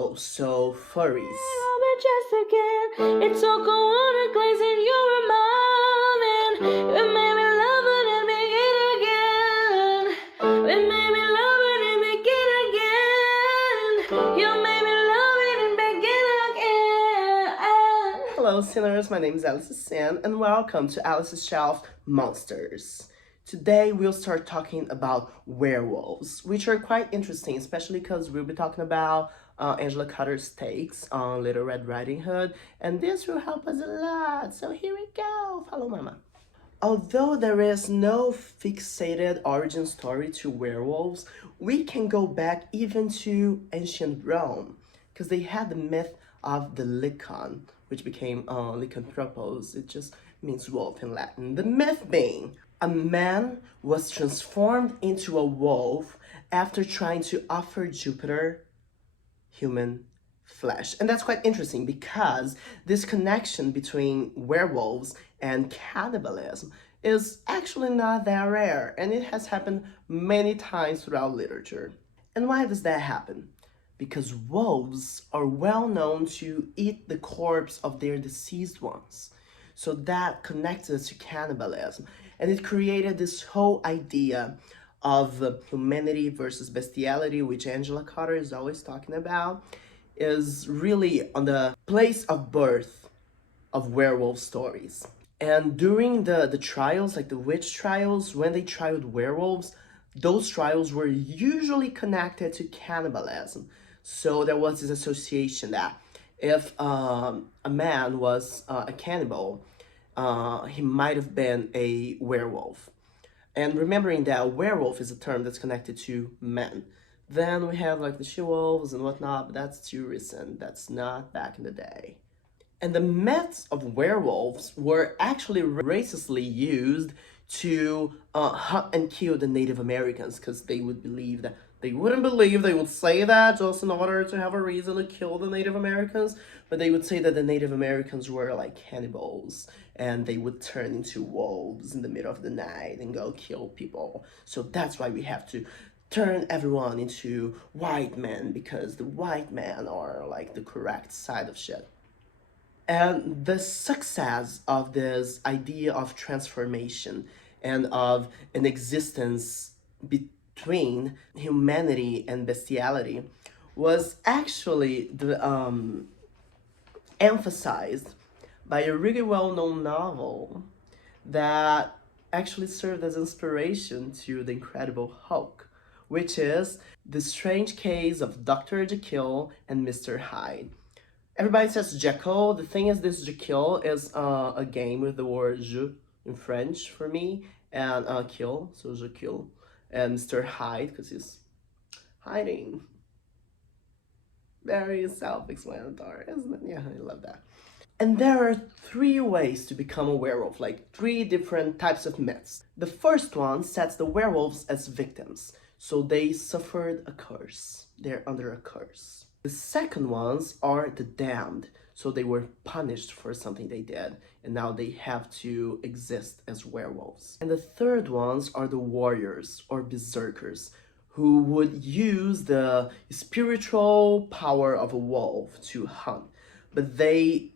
Oh, so furries. Just again, it's so cold and glazing your mind. It made me love it and begin again. It made me love it and begin again. You made me love it and begin again. Hello, sinners. My name is Alice Sin, and welcome to Alice's Shelf Monsters. Today we'll start talking about werewolves, which are quite interesting, especially because we'll be talking about Angela Carter's takes on Little Red Riding Hood, and this will help us a lot. So here we go. Follow Mama. Although there is no fixated origin story to werewolves, we can go back even to ancient Rome, because they had the myth of the Lycon, which became lycanthropos. It just means wolf in Latin. The myth being, a man was transformed into a wolf after trying to offer Jupiter human flesh. And that's quite interesting because this connection between werewolves and cannibalism is actually not that rare, and it has happened many times throughout literature. And why does that happen? Because wolves are well known to eat the corpse of their deceased ones. So that connects us to cannibalism. And it created this whole idea of humanity versus bestiality, which Angela Carter is always talking about, is really on the place of birth of werewolf stories. And during the trials, like the witch trials, when they tried werewolves, those trials were usually connected to cannibalism. So there was this association that if a man was a cannibal, he might have been a werewolf. And remembering that werewolf is a term that's connected to men. Then we have like the she-wolves and whatnot, but that's too recent. That's not back in the day. And the myths of werewolves were actually racistly used to hunt and kill the Native Americans, because they would believe that they would say that just in order to have a reason to kill the Native Americans, but they would say that the Native Americans were like cannibals and they would turn into wolves in the middle of the night and go kill people. So that's why we have to turn everyone into white men, because the white men are like the correct side of shit. And the success of this idea of transformation and of an existence between humanity and bestiality was actually emphasized by a really well-known novel that actually served as inspiration to the Incredible Hulk, which is The Strange Case of Dr. Jekyll and Mr. Hyde. Everybody says Jekyll. The thing is, this Jekyll is a game with the word je in French for me, and kill, so Jekyll, and Mr. Hyde, because he's hiding. Very self-explanatory, isn't it? Yeah, I love that. And there are 3 ways to become a werewolf, like 3 different types of myths. The first one sets the werewolves as victims, so they suffered a curse. They're under a curse. The second ones are the damned, so they were punished for something they did, and now they have to exist as werewolves. And the third ones are the warriors, or berserkers, who would use the spiritual power of a wolf to hunt, but they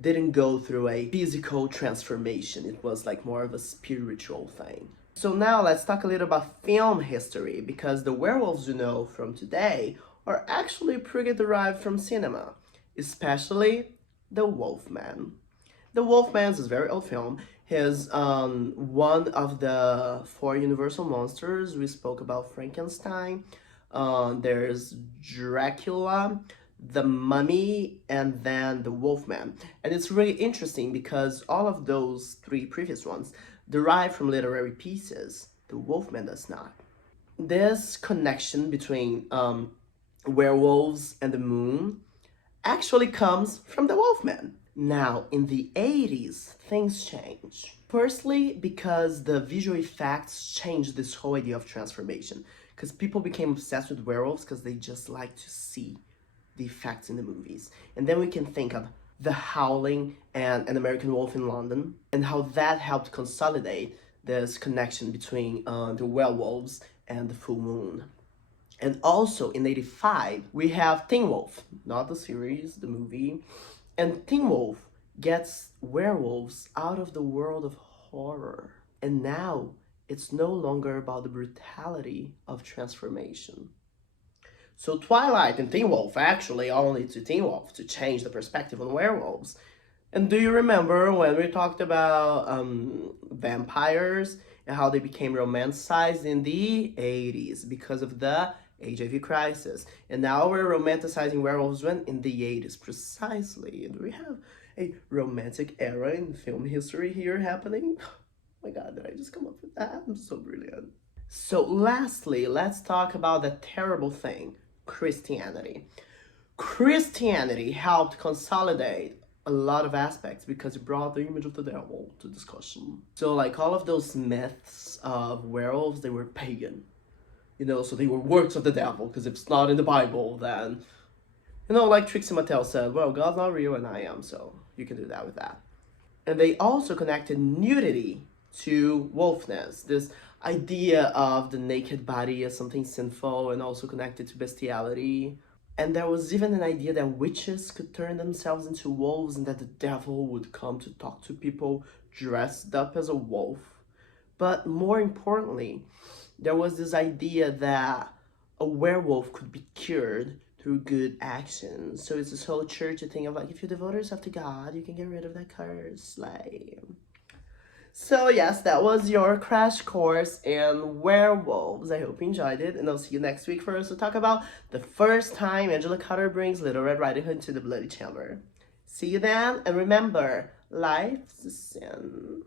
didn't go through a physical transformation. It was like more of a spiritual thing. So now let's talk a little about film history, because the werewolves you know from today are actually pretty derived from cinema, especially The Wolfman. The Wolfman is a very old film. He's one of the 4 universal monsters. We spoke about Frankenstein. There's Dracula, the Mummy, and then the Wolfman. And it's really interesting because all of those 3 previous ones derive from literary pieces. The Wolfman does not. This connection between werewolves and the moon actually comes from the Wolfman. Now, in the 80s, things change. Firstly, because the visual effects changed this whole idea of transformation. Because people became obsessed with werewolves because they just like to see the effects in the movies. And then we can think of The Howling and An American Wolf in London, and how that helped consolidate this connection between the werewolves and the full moon. And also in 85, we have Teen Wolf, not the series, the movie. And Teen Wolf gets werewolves out of the world of horror. And now it's no longer about the brutality of transformation. So Twilight and Teen Wolf actually only to Teen Wolf to change the perspective on werewolves. And do you remember when we talked about vampires and how they became romanticized in the 80s because of the HIV crisis? And now we're romanticizing werewolves when in the 80s precisely. And we have a romantic era in film history here happening. Oh my god, did I just come up with that? I'm so brilliant. So lastly, let's talk about the terrible thing, Christianity. Christianity helped consolidate a lot of aspects because it brought the image of the devil to discussion. So like all of those myths of werewolves, they were pagan. So they were works of the devil, because if it's not in the Bible, then, like Trixie Mattel said, well, God's not real and I am, so you can do that with that. And they also connected nudity to wolfness, this idea of the naked body as something sinful and also connected to bestiality. And there was even an idea that witches could turn themselves into wolves and that the devil would come to talk to people dressed up as a wolf. But more importantly, there was this idea that a werewolf could be cured through good actions. So it's this whole churchy thing of like, if you devote yourself to God, you can get rid of that curse. So yes, that was your crash course in werewolves. I hope you enjoyed it, and I'll see you next week for us to talk about the first time Angela Carter brings Little Red Riding Hood to the Bloody Chamber. See you then, and remember, life's a sin.